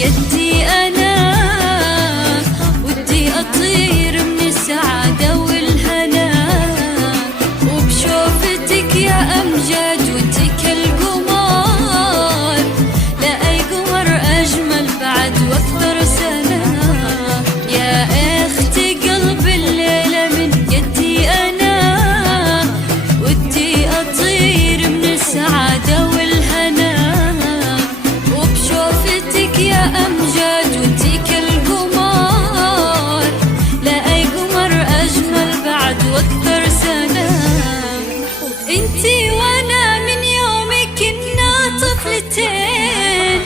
قدي أنا، ودي أطير من السعادة والهنا، وبشوفتك يا أمجد وانتي كالقمر، لا أي قمر أجمل بعد وأكثر سنة. يا أختي قلب الليلة من قدي أنا، ودي أطير من السعادة والهنا، وبشوفتك يا أمجد وانتي كالقمر، لا أي قمر أجمل بعد وأكثر سنة. انتي وانا من يومي كنا طفلتين،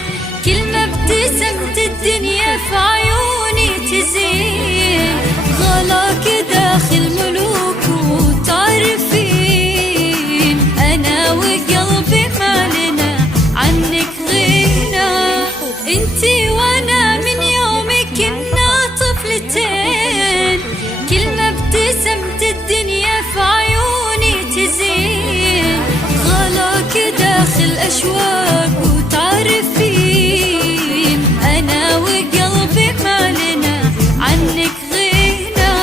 كل ما ابتسمت الدنيا في عيوني تزين، غلاك داخل ملوك وتعرفين، انا وقلبي ما لنا عنك غنى. انتي وانا من يومي كنا طفلتين، كل ما ابتسمت الدنيا في عيوني تزين، غلاك داخل أشواق وتعرفين، أنا وقلبي ما لنا عنك غنى.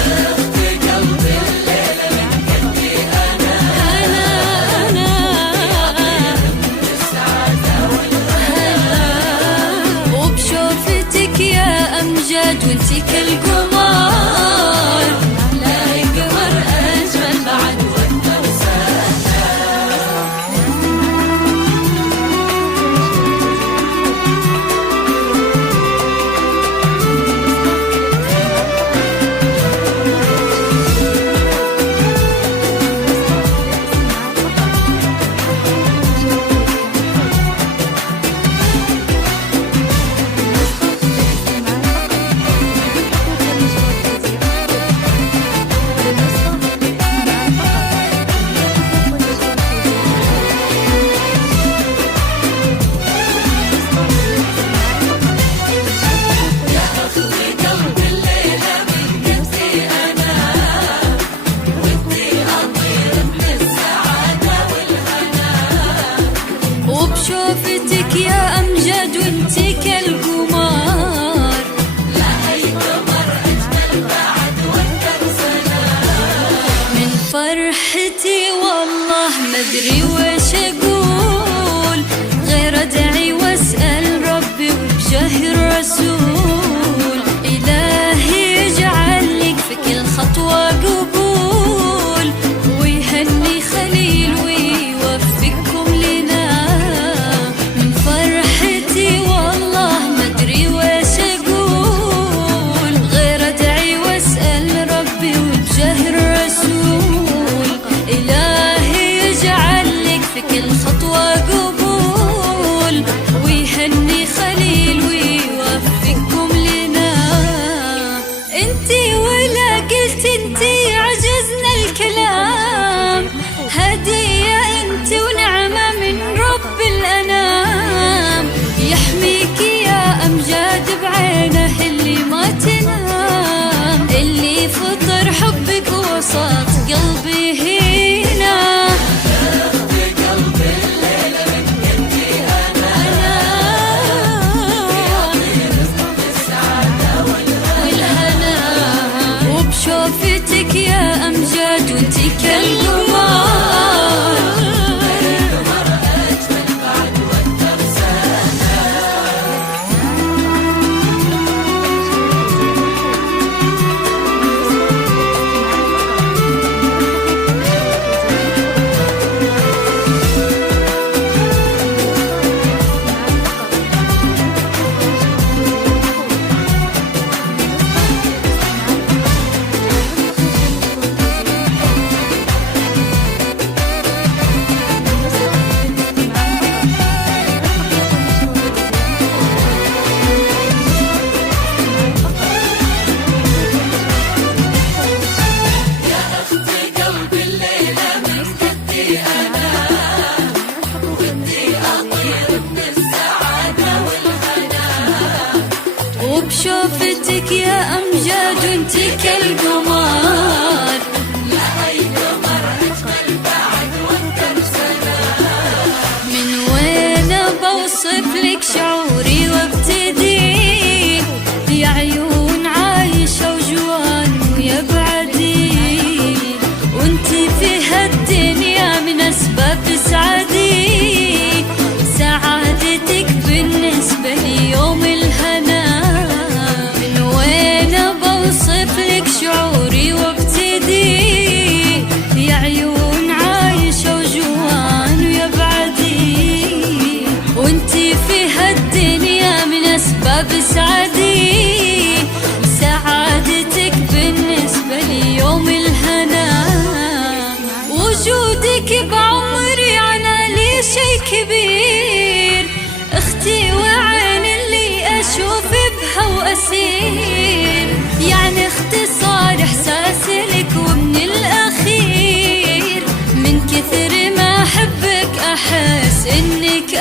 قلبي الليلة من قدي أنا، وبشوفتك يا أمجد وانتي كالقمر، لا قمر أجمل بعد وأكثر سنة. وبشوفتك يا أمجد وانتي كالقمر، لا أي قمر أجمل بعد وأكثر سنة. من فرحتي والله مدري وش أقول، غير أدعي وأسأل ربي وبجاه الرسول، إلهي يجعل لك في كل خطوة قبول، ويهني خليل ويوفقكم لنا. من فرحتي والله مدري وش أقول، غير أدعي وأسأل ربي وبجاه الرسول، إلهي يجعل لك في كل خطوة قبول، ويهني خليل ويوفقكم لنا. انتي ولا قلت انتي عجزنا الكلام، هدية انتي ونعمة من رب الأنام، يحميكي يا أمجاد بعينه اللي ما تنام، اللي فطر حبك وسط قلبي هنا. قلبي الليلة من قدي أنا، السعادة والهنا، وبشوفتك يا أمجد وانتي كالقمر. وبشوفتك يا أمجد وانتي كالقمر، لا أي قمر أجمل بعد وأكثر سنة. من وين بوصف لك شعوري يصير، يعني اختصار إحساسي لك ومن الأخير من كثر ما أحبك أحس إنك